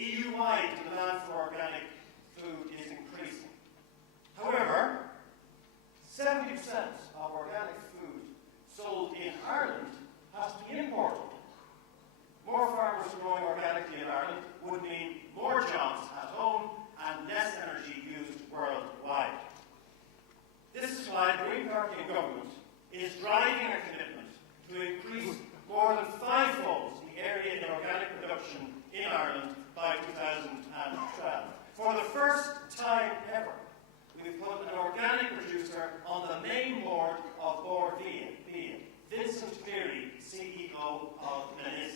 EU-wide, the demand for organic food is increasing. However, 70% of organic food sold in Ireland has to be imported. More farmers growing organically in Ireland would mean more jobs at home and less energy used worldwide. This is why the Green Party in government is driving a commitment to increase more than fivefold the area in organic production in Ireland by 2012. For the first time ever, we've put an organic producer on the main board of Bord Bia, Vincent Cleary, CEO of Menis.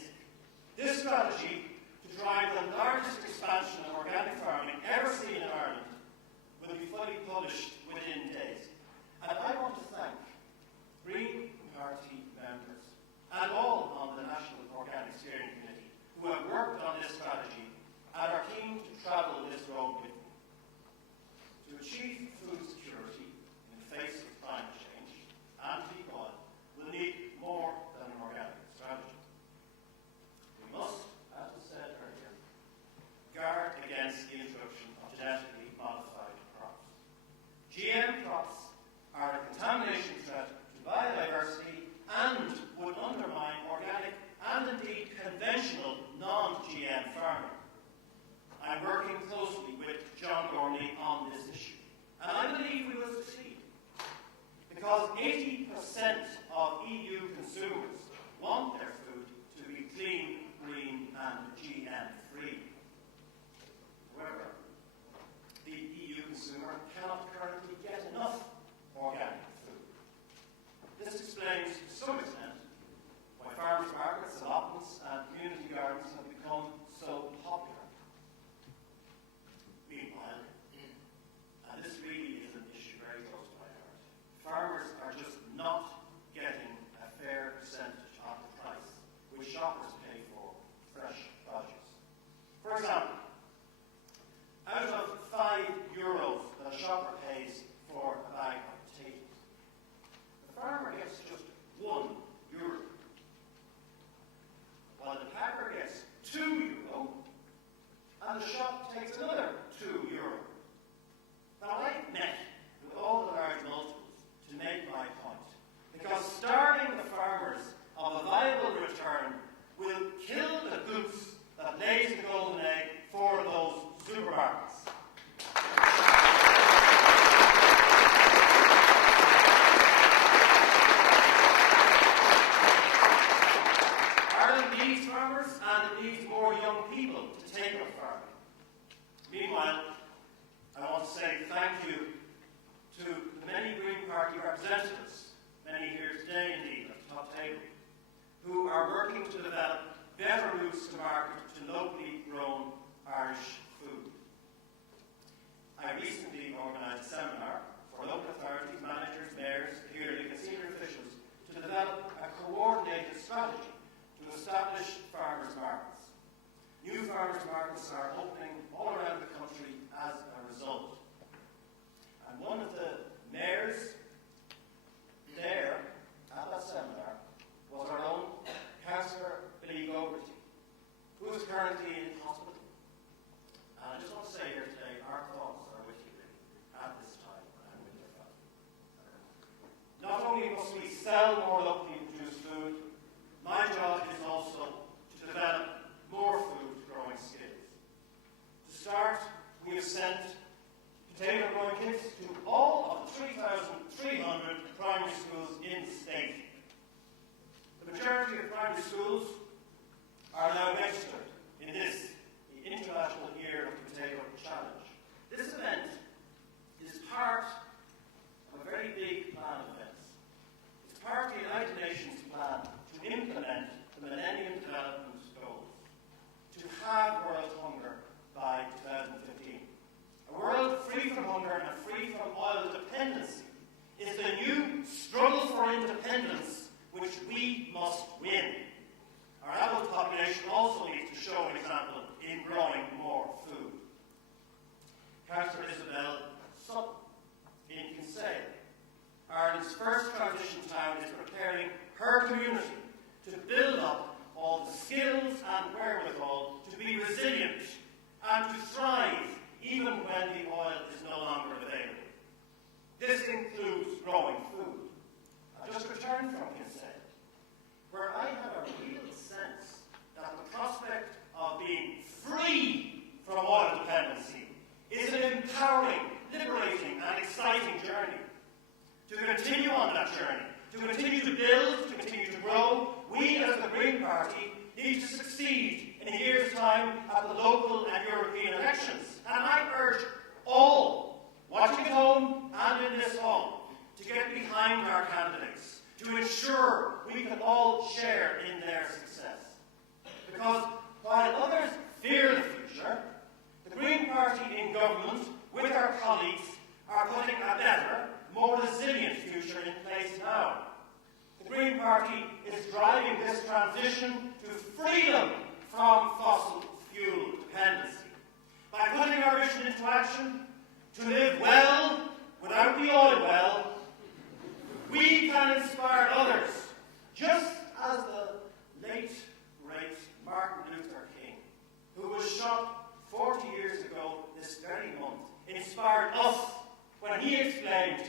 This strategy to drive the largest expansion of organic farming ever seen in Ireland will be fully published within days. And I want to thank Green Party members and all on the National Organic Steering Committee who have worked on this strategy and are keen to travel this road with me. To achieve food security in the face of climate change and peak oil, we'll need more than an organic strategy. We must, as was said earlier, guard against the introduction of genetically modified crops. GM crops are a contamination threat to biodiversity and would undermine organic and indeed conventional non-GM farming. I'm working closely with John Gormley on this issue, and I believe we will succeed, because 80% of EU consumers want their food to be clean, green and GM-free. However, the EU consumer cannot currently get enough organic food. This explains to some extent why farmers' markets, allotments and community gardens have become so popular. Meanwhile, and this really is an issue very close to my heart, farmers are just not getting a fair percentage of the price which shoppers pay for fresh produce. For example, out of €5 that a shopper pays for a bag of potatoes, the farmer gets just €1, while the packer gets €2, and the shop takes another €2. Now, I've met with all the large multiples to make my point, because starving the farmers of a viable return will kill the goose that lays the golden egg for those supermarkets. Ireland needs farmers, and it needs more young people to take up farming. Meanwhile, I want to say thank you to the many Green Party representatives, many here today indeed at the top table, who are working to develop better routes to market to locally grown Irish food. I recently organised a seminar for local authorities, managers, mayors, peerless and senior officials to develop a coordinated strategy to establish farmers' markets. New farmers' markets are opening all around the country as a result. And one of the mayors there at that seminar was our own Councillor Billy Gogarty, who is currently in hospital. And I just want to say here today, our thoughts are with you, Billy, at this time, and with your family. Not only must we sell more locally produced food, my job is also to develop more food growing skills. and to thrive even when the oil is no longer available. This includes growing food. I just returned from Kinsale, where I had a real sense that the prospect of being free from oil dependency is an empowering, liberating, and exciting journey. To continue on that journey, to continue to build, to continue to grow, we as the Green Party need to succeed in a year's time at the local and European elections. And I urge all, watching at home and in this hall, to get behind our candidates, to ensure we can all share in their success. Because while others fear the future, the Green Party in government, with our colleagues, are putting a better, more resilient future in place now. The Green Party is driving this transition to freedom from fossil fuel dependency by putting our vision into action to live well without the oil well. We can inspire others, just as the late, great Martin Luther King, who was shot 40 years ago this very month, inspired us when he explained